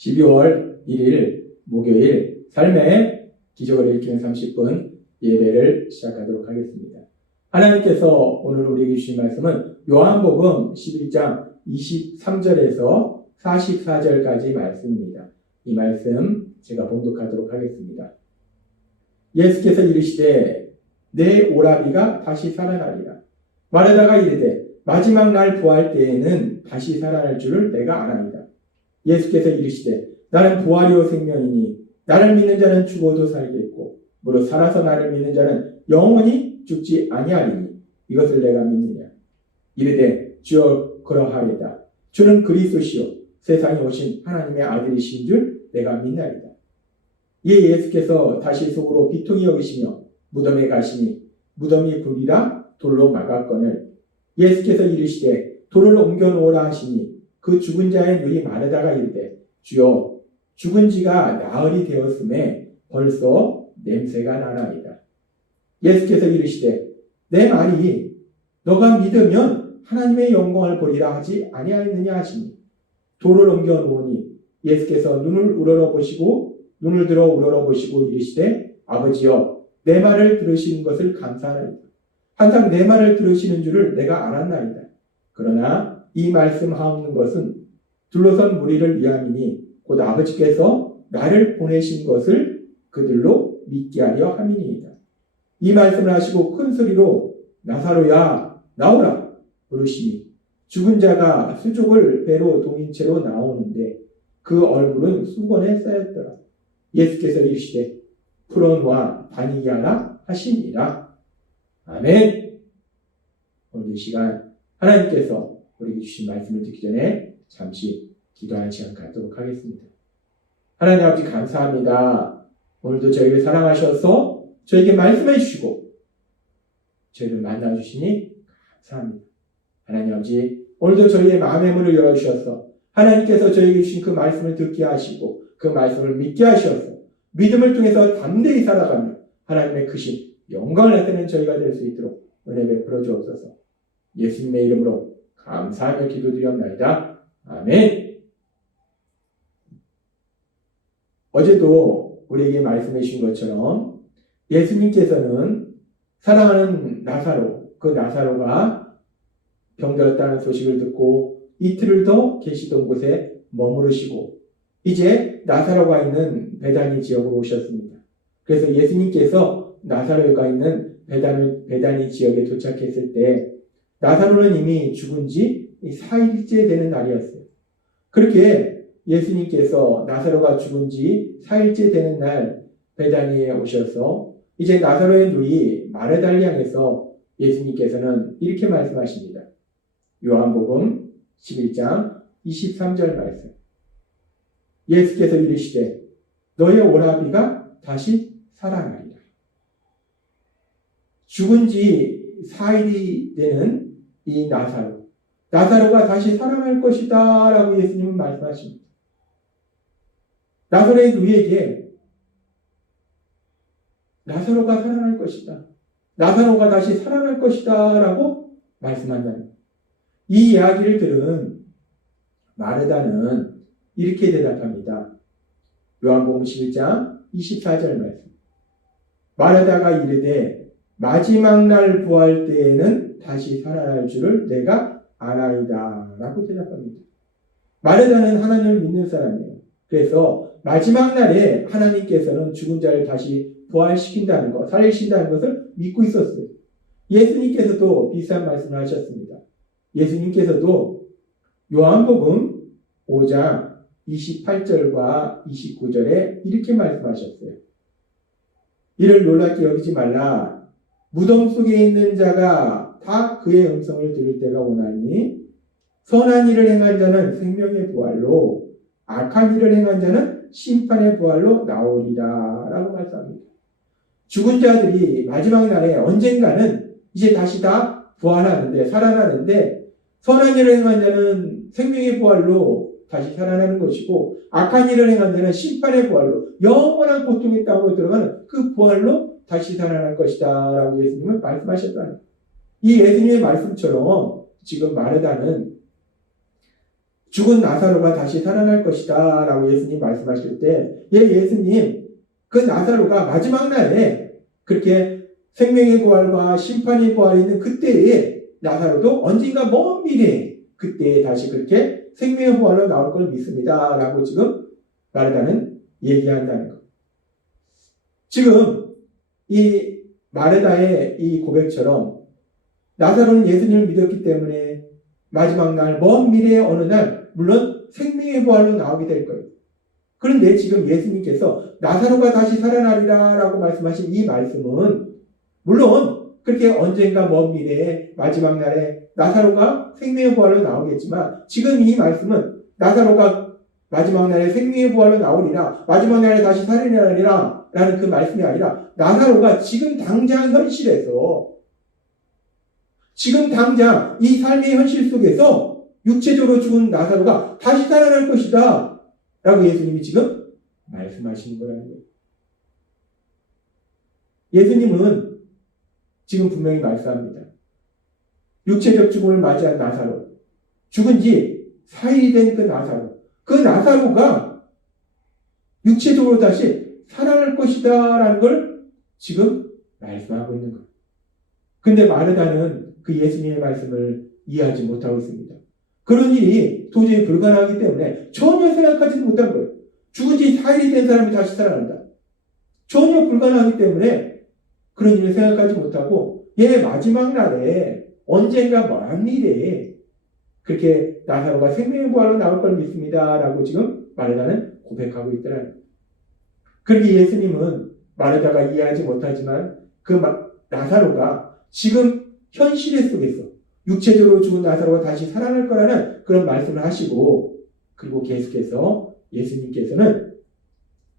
12월 1일 목요일 삶의 기적을 일으키는 30분 예배를 시작하도록 하겠습니다. 하나님께서 오늘 우리에게 주신 말씀은 요한복음 11장 23절에서 44절까지 말씀입니다. 이 말씀 제가 봉독하도록 하겠습니다. 예수께서 이르시되 내 오라비가 다시 살아나리라. 말하다가 이르되 마지막 날 부활 때에는 다시 살아날 줄을 내가 아나이다. 예수께서 이르시되 나는 부활이요 생명이니 나를 믿는 자는 죽어도 살겠고 무릇 살아서 나를 믿는 자는 영원히 죽지 아니하리니 이것을 내가 믿느냐. 이르되 주여 그러하리이다. 주는 그리스도시요 세상에 오신 하나님의 아들이신 줄 내가 믿나이다. 이에 예수께서 다시 속으로 비통히 여기시며 무덤에 가시니 무덤이 굴이라 돌로 막았거늘 예수께서 이르시되 돌을 옮겨 놓으라 하시니 그 죽은 자의 눈이 마르다가 이르되 주여 죽은 지가 나흘이 되었음에 벌써 냄새가 나나이다. 예수께서 이르시되 내 말이 너가 믿으면 하나님의 영광을 보리라 하지 아니하였느냐 하시니 돌을 옮겨 놓으니 예수께서 눈을 들어 우러러보시고 이르시되 아버지여 내 말을 들으시는 것을 감사하나이다. 항상 내 말을 들으시는 줄을 내가 알았나이다. 그러나 이 말씀하옵는 것은 둘러선 무리를 위함이니 곧 아버지께서 나를 보내신 것을 그들로 믿게 하려 함이니이다. 이 말씀을 하시고 큰 소리로 나사로야 나오라 부르시니 죽은 자가 수족을 배로 동인 채로 나오는데 그 얼굴은 수건에 쌓였더라. 예수께서 이르시되 풀어놓아 다니게 하라 하시니라. 아멘. 오늘 이 시간 하나님께서 우리에게 주신 말씀을 듣기 전에 잠시 기도하는 시간 갖도록 하겠습니다. 하나님 아버지 감사합니다. 오늘도 저희를 사랑하셔서 저에게 말씀해 주시고 저희를 만나주시니 감사합니다. 하나님 아버지 오늘도 저희의 마음의 문을 열어주셔서 하나님께서 저에게 주신 그 말씀을 듣게 하시고 그 말씀을 믿게 하셔서 믿음을 통해서 담대히 살아가며 하나님의 크신 영광을 나타내는 저희가 될 수 있도록 은혜 베풀어 주옵소서. 예수님의 이름으로 감사하며 기도드리옵나이다. 아멘. 어제도 우리에게 말씀해 주신 것처럼 예수님께서는 사랑하는 나사로, 그 나사로가 병들었다는 소식을 듣고 이틀을 더 계시던 곳에 머무르시고 이제 나사로가 있는 베다니 지역으로 오셨습니다. 그래서 예수님께서 나사로가 있는 베다니 지역에 도착했을 때 나사로는 이미 죽은 지 4일째 되는 날이었어요. 그렇게 예수님께서 나사로가 죽은 지 4일째 되는 날 베다니에 오셔서 이제 나사로의 눈이 마르다를 향해서 예수님께서는 이렇게 말씀하십니다. 요한복음 11장 23절 말씀. 예수께서 이르시되 너의 오라비가 다시 살아나리라. 죽은 지 4일이 되는 이 나사로가 다시 살아날 것이다 라고 예수님은 말씀하십니다. 나사로의 누이에게 나사로가 살아날 것이다. 나사로가 다시 살아날 것이다 라고 말씀한다는 이 이야기를 들은 마르다는 이렇게 대답합니다. 요한복음 11장 24절 말씀. 마르다가 이르되 마지막 날 부활 때에는 다시 살아날 줄을 내가 아나이다 라고 대답합니다. 마르다는 하나님을 믿는 사람이에요. 그래서 마지막 날에 하나님께서는 죽은 자를 다시 부활시킨다는 것, 살리신다는 것을 믿고 있었어요. 예수님께서도 비슷한 말씀을 하셨습니다. 예수님께서도 요한복음 5장 28절과 29절에 이렇게 말씀하셨어요. 이를 놀랍게 여기지 말라. 무덤 속에 있는 자가 다 그의 음성을 들을 때가 오나니 선한 일을 행한 자는 생명의 부활로 악한 일을 행한 자는 심판의 부활로 나오리라 라고 말씀합니다. 죽은 자들이 마지막 날에 언젠가는 이제 다시 다 부활하는데 살아나는데 선한 일을 행한 자는 생명의 부활로 다시 살아나는 것이고 악한 일을 행한 자는 심판의 부활로 영원한 고통의 땅으로 들어가는 그 부활로 다시 살아날 것이다 라고 예수님은 말씀하셨다는 이 예수님의 말씀처럼 지금 마르다는 죽은 나사로가 다시 살아날 것이다 라고 예수님 말씀하실 때, 예수님 그 나사로가 마지막 날에 그렇게 생명의 부활과 심판의 부활이 있는 그때에 나사로도 언젠가 먼 미래에 그때에 다시 그렇게 생명의 부활로 나올 걸 믿습니다 라고 지금 마르다는 얘기한다는 것. 지금 이 마르다의 이 고백처럼 나사로는 예수님을 믿었기 때문에 마지막 날, 먼 미래의 어느 날 물론 생명의 부활로 나오게 될 거예요. 그런데 지금 예수님께서 나사로가 다시 살아나리라 라고 말씀하신 이 말씀은 물론 그렇게 언젠가 먼 미래에 마지막 날에 나사로가 생명의 부활로 나오겠지만 지금 이 말씀은 나사로가 마지막 날에 생명의 부활로 나오리라, 마지막 날에 다시 살아나리라 라는 그 말씀이 아니라 나사로가 지금 당장 현실에서 지금 당장 이 삶의 현실 속에서 육체적으로 죽은 나사로가 다시 살아날 것이다 라고 예수님이 지금 말씀하시는 거라는 거예요. 예수님은 지금 분명히 말씀합니다. 육체적 죽음을 맞이한 나사로, 죽은 지 4일이 된 그 나사로가 육체적으로 다시 살아날 것이다 라는 걸 지금 말씀하고 있는 거예요. 근데 마르다는 그 예수님의 말씀을 이해하지 못하고 있습니다. 그런 일이 도저히 불가능하기 때문에 전혀 생각하지도 못한 거예요. 죽은 지 4일이 된 사람이 다시 살아난다. 전혀 불가능하기 때문에 그런 일을 생각하지 못하고 마지막 날에 언젠가 먼 미래에 그렇게 나사로가 생명의 부활로 나올 걸 믿습니다 라고 지금 마르다는 고백하고 있더라고요. 그렇게 예수님은 마르다가 이해하지 못하지만 그 나사로가 지금 현실 속에서 육체적으로 죽은 나사로가 다시 살아날 거라는 그런 말씀을 하시고, 그리고 계속해서 예수님께서는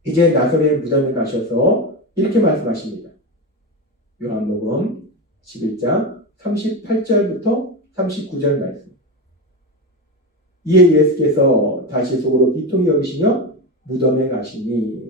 이제 나사로의 무덤에 가셔서 이렇게 말씀하십니다. 요한복음 11장 38절부터 39절 말씀. 이에 예수께서 다시 속으로 비통히 여기시며 무덤에 가시니,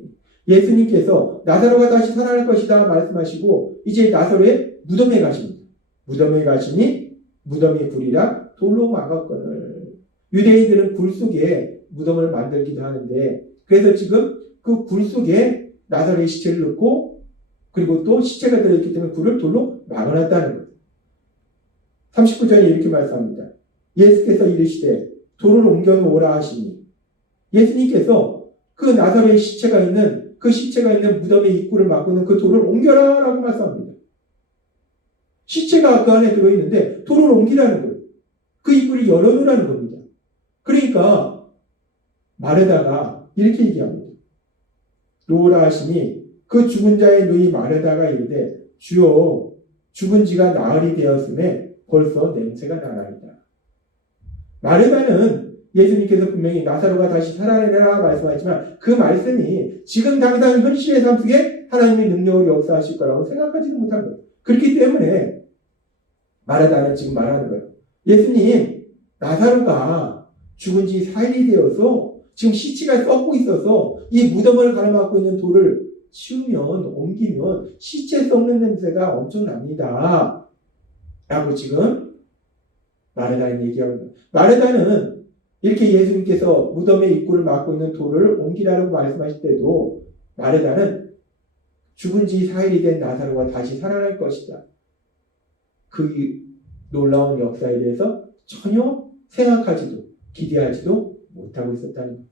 예수님께서 나사로가 다시 살아날 것이다 말씀하시고 이제 나사로의 무덤에 가십니다. 무덤에 가시니 무덤이 굴이라 돌로 막았거늘. 유대인들은 굴 속에 무덤을 만들기도 하는데, 그래서 지금 그 굴 속에 나사로의 시체를 넣고 그리고 또 시체가 들어있기 때문에 굴을 돌로 막아놨다는 거예요. 39절에 이렇게 말씀합니다. 예수께서 이르시되 돌을 옮겨놓으라 하시니, 예수님께서 그 나사로의 시체가 있는 무덤의 입구를 막고 있는 그 돌을 옮겨라 라고 말씀합니다. 시체가 그 안에 들어있는데 돌을 옮기라는 거예요. 그 입구를 열어놓으라는 겁니다. 그러니까 마르다가 이렇게 얘기합니다. 놓으라 하시니 그 죽은 자의 누이 마르다가 이르되 주여 죽은 지가 나흘이 되었음에 벌써 냄새가 나나이다. 마르다는 예수님께서 분명히 나사로가 다시 살아내라 말씀하지만 그 말씀이 지금 당장 현실의 삶 속에 하나님의 능력을 역사하실 거라고 생각하지도 못한 거예요. 그렇기 때문에 마르다는 지금 말하는 거예요. 예수님, 나사로가 죽은 지 4일이 되어서 지금 시체가 썩고 있어서 이 무덤을 가로막고 있는 돌을 치우면, 옮기면 시체 썩는 냄새가 엄청납니다. 라고 지금 마르다는 얘기하고 있는 거예요. 마르다는 이렇게 예수님께서 무덤의 입구를 막고 있는 돌을 옮기라고 말씀하실 때도 마르다는 죽은 지 4일이 된 나사로가 다시 살아날 것이다. 그 놀라운 역사에 대해서 전혀 생각하지도 기대하지도 못하고 있었다는 것.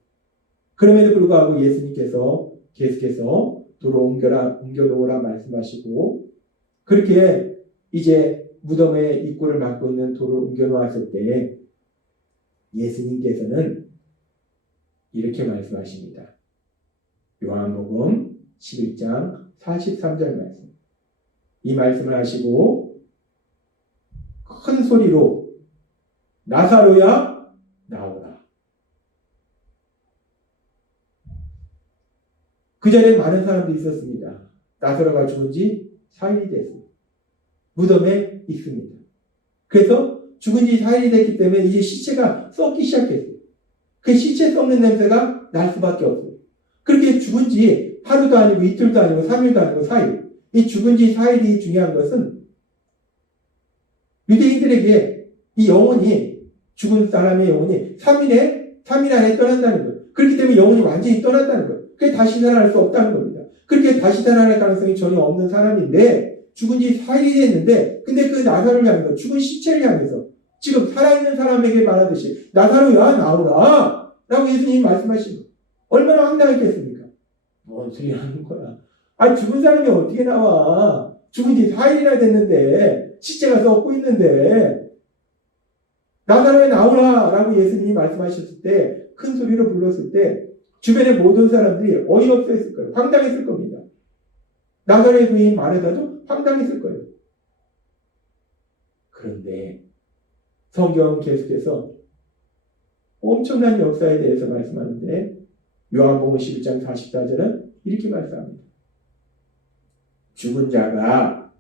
그럼에도 불구하고 예수님께서 계속해서 돌을 옮겨놓으라 말씀하시고, 그렇게 이제 무덤의 입구를 막고 있는 돌을 옮겨놓았을 때 예수님께서는 이렇게 말씀하십니다. 요한복음 11장 43절 말씀. 이 말씀을 하시고 큰 소리로 나사로야 나오라. 그 자리에 많은 사람들이 있었습니다. 나사로가 죽은 지 4일이 됐습니다. 무덤에 있습니다. 그래서 죽은 지 4일이 됐기 때문에 이제 시체가 썩기 시작했어요. 그 시체 썩는 냄새가 날 수밖에 없어요. 그렇게 죽은 지 하루도 아니고 이틀도 아니고 3일도 아니고 4일. 이 죽은 지 4일이 중요한 것은 유대인들에게 이 영혼이 죽은 사람의 영혼이 3일 안에 떠난다는 거예요. 그렇기 때문에 영혼이 완전히 떠난다는 거예요. 그게 다시 살아날 수 없다는 겁니다. 그렇게 다시 살아날 가능성이 전혀 없는 사람인데 죽은 지 4일이 됐는데 근데 그 나사로를 향해서 죽은 시체를 향해서 지금 살아있는 사람에게 말하듯이 나사로야 나오라 라고 예수님이 말씀하신 거예요. 얼마나 황당했겠습니까? 뭔 소리 하는 거야. 죽은 사람이 어떻게 나와. 죽은 지 4일이나 됐는데 시체가 썩고 있는데 나사로야 나오라 라고 예수님이 말씀하셨을 때 큰 소리로 불렀을 때 주변의 모든 사람들이 어이없어 했을 거예요. 황당했을 겁니다. 나사로의 부인이 말하다도 황당했을 거예요. 그런데 성경은 계속해서 엄청난 역사에 대해서 말씀하는데 요한복음 11장 44절은 이렇게 말씀합니다. 죽은 자가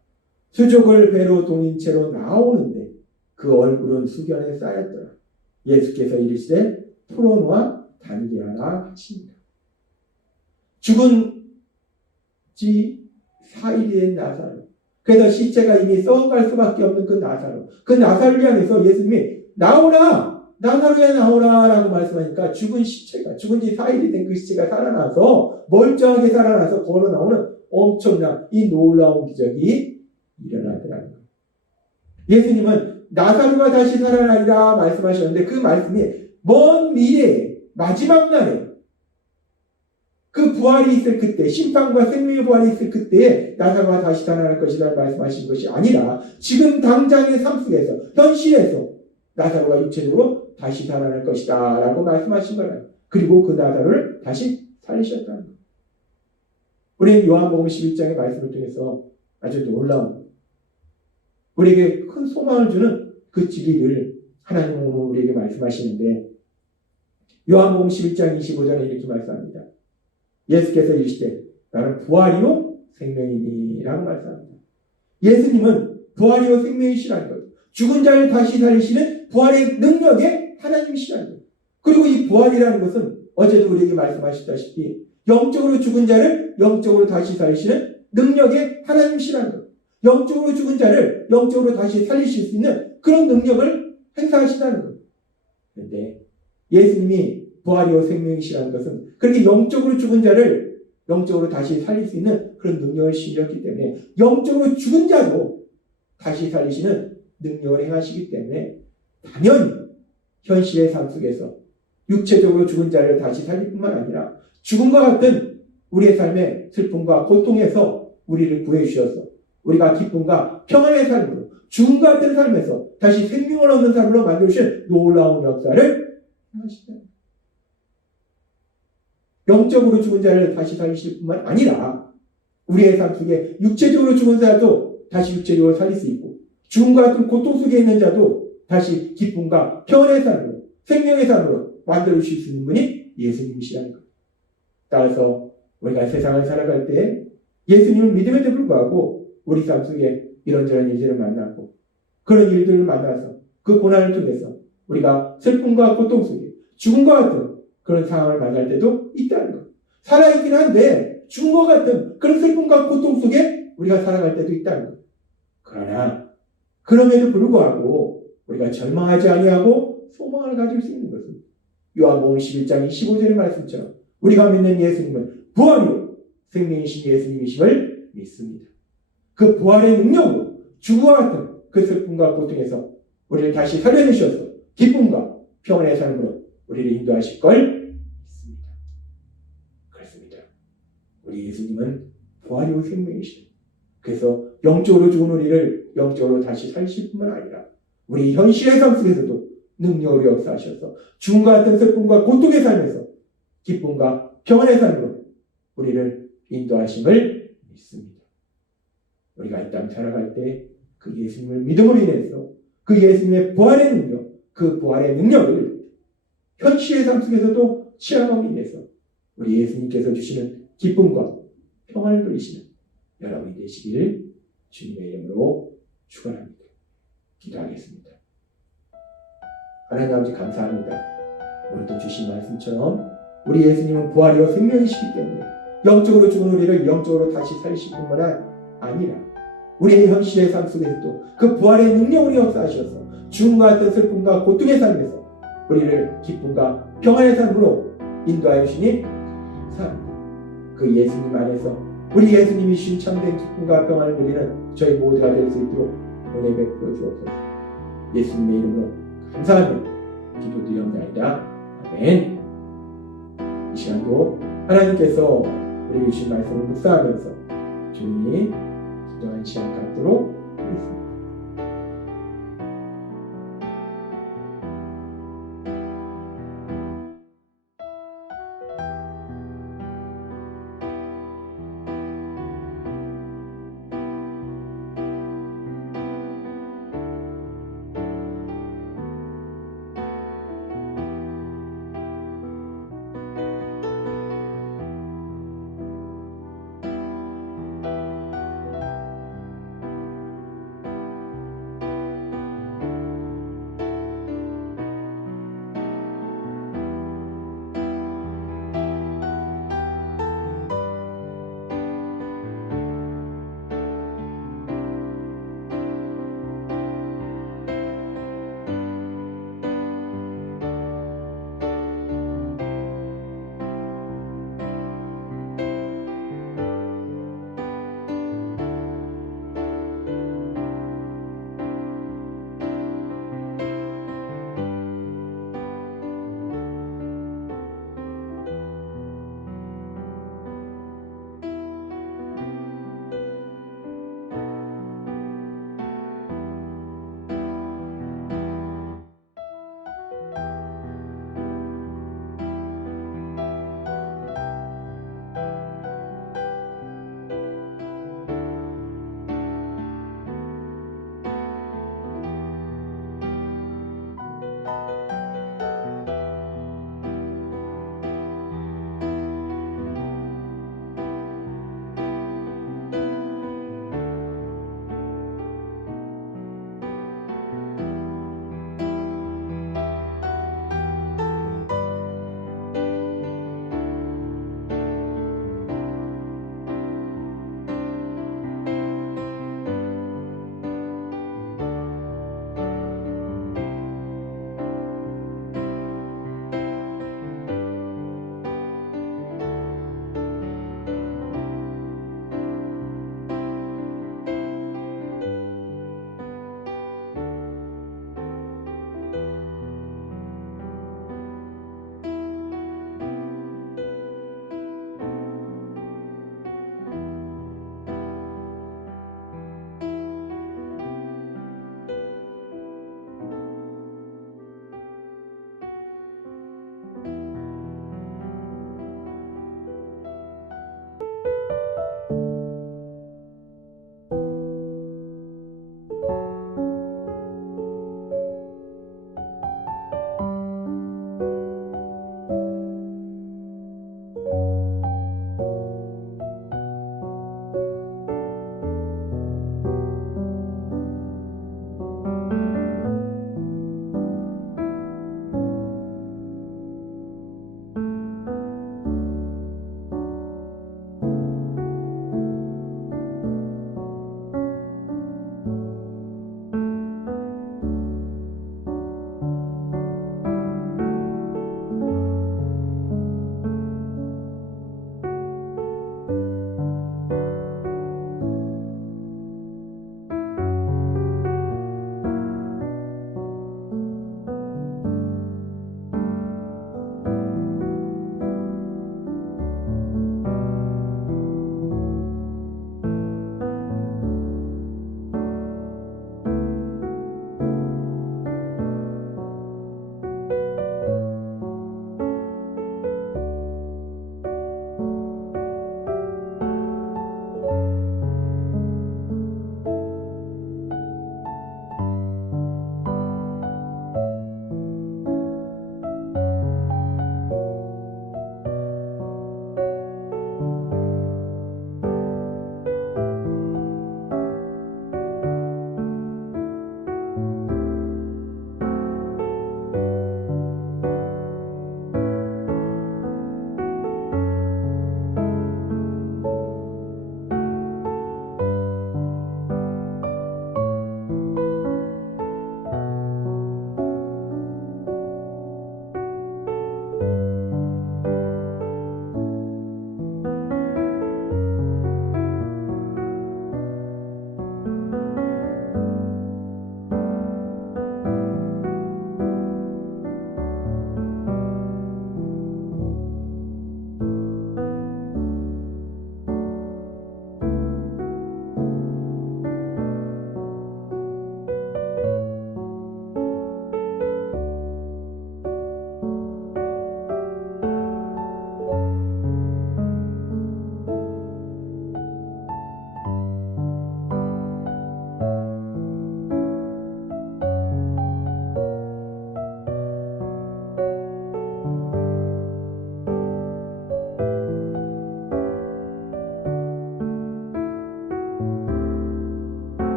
수족을 배로 동인 채로 나오는데 그 얼굴은 수견에 쌓였더라. 예수께서 이르시되 풀어놓아 다니게 하라 하십니다. 죽은 지 4일이 된 나사로. 그래서 시체가 이미 썩어갈 수밖에 없는 그 나사로. 그 나사로를 향해서 예수님이 나오라! 나사로에 나오라! 라고 말씀하니까 죽은 시체가, 죽은 지 4일이 된 그 시체가 살아나서 멀쩡하게 살아나서 걸어 나오는 엄청난 이 놀라운 기적이 일어나더라고요. 예수님은 나사로가 다시 살아나리라 말씀하셨는데 그 말씀이 먼 미래에 마지막 날에 그 부활이 있을 그때 심판과 생명의 부활이 있을 그때에 나사로가 다시 살아날 것이라 말씀하신 것이 아니라 지금 당장의 삶 속에서 현실에서 나사로가 육체적으로 다시 살아날 것이다 라고 말씀하신 거예요. 그리고 그 나사로를 다시 살리셨다는 거예요. 우리는 요한복음 11장의 말씀을 통해서 아주 놀라운 우리에게 큰 소망을 주는 그 진리를 하나님은 우리에게 말씀하시는데 요한복음 11장 25절에 이렇게 말씀합니다. 예수께서 이르시되 나는 부활이요 생명이니 라고 말씀합니다. 예수님은 부활이요 생명이시라는 거예요. 죽은 자를 다시 살리시는 부활의 능력의 하나님이시라는 거예요. 그리고 이 부활이라는 것은 어제도 우리에게 말씀하셨다시피 영적으로 죽은 자를 영적으로 다시 살리시는 능력의 하나님이시라는 거예요. 영적으로 죽은 자를 영적으로 다시 살리실 수 있는 그런 능력을 행사하신다는 거예요. 그런데 예수님이 부활이요 생명이시라는 것은 그렇게 영적으로 죽은 자를 영적으로 다시 살릴 수 있는 그런 능력을 신셨기 때문에 영적으로 죽은 자도 다시 살리시는 능력을 행하시기 때문에 당연히 현실의 삶 속에서 육체적으로 죽은 자를 다시 살릴 뿐만 아니라 죽음과 같은 우리의 삶의 슬픔과 고통에서 우리를 구해주셔서 우리가 기쁨과 평안의 삶으로 죽음과 같은 삶에서 다시 생명을 얻는 삶으로 만들어주신 놀라운 역사를 하시다. 영적으로 죽은 자를 다시 살리실 뿐만 아니라 우리의 삶 속에 육체적으로 죽은 자도 다시 육체적으로 살릴 수 있고 죽음과 같은 고통 속에 있는 자도 다시 기쁨과 평안의 삶으로 생명의 삶으로 만들어주실 수 있는 분이 예수님이시라는 것. 따라서 우리가 세상을 살아갈 때 예수님을 믿음에도 불구하고 우리 삶 속에 이런저런 일들을 만나고 그런 일들을 만나서 그 고난을 통해서 우리가 슬픔과 고통 속에 죽음과 같은 그런 상황을 만날 때도 있다는 것. 살아있긴 한데 죽음과 같은 그런 슬픔과 고통 속에 우리가 살아갈 때도 있다는 것. 그러나 그럼에도 불구하고 우리가 절망하지 아니하고 소망을 가질 수 있는 것은 요한복음 11장 25절의 말씀처럼 우리가 믿는 예수님은 부활이요 생명이신 예수님이심을 믿습니다. 그 부활의 능력으로 죽음과 같은 그 슬픔과 고통에서 우리를 다시 살려내셔서 기쁨과 평안의 삶으로 우리를 인도하실 걸 믿습니다. 그렇습니다. 우리 예수님은 부활이요 생명이십니다. 그래서 영적으로 죽은 우리를 영적으로 다시 살리실 뿐만 아니라 우리 현실의 삶 속에서도 능력으로 역사하셔서 죽음과 같은 슬픔과 고통의 삶에서 기쁨과 평안의 삶으로 우리를 인도하심을 믿습니다. 우리가 이 땅 살아갈 때 그 예수님을 믿음으로 인해서 그 예수님의 부활의 능력, 그 부활의 능력을 현실의 삶 속에서도 체험함으로 인해서 우리 예수님께서 주시는 기쁨과 평안을 누리시는 여러분이 되시기를 주님의 이름으로 축원합니다. 기도하겠습니다. 하나님 아버지 감사합니다. 오늘도 주신 말씀처럼 우리 예수님은 부활이요 생명이시기 때문에 영적으로 죽은 우리를 영적으로 다시 살리실 뿐만 아니라 우리의 현실의 삶 속에서도 그 부활의 능력으로 역사하셔서 죽음과 같은 슬픔과 고통의 삶에서 우리를 기쁨과 평안의 삶으로 인도하여 주시니 감사합니다. 그 예수님 안에서 우리 예수님이 주신 참된 기쁨과 평안을 누리는 저희 모두가 될 수 있도록 은혜 베풀어 주옵소서. 예수님의 이름으로 감사하며 기도드리옵나이다. 아멘. 이 시간도 하나님께서 우리 주신 말씀을 묵상하면서 조용히 기도한 시간 갖도록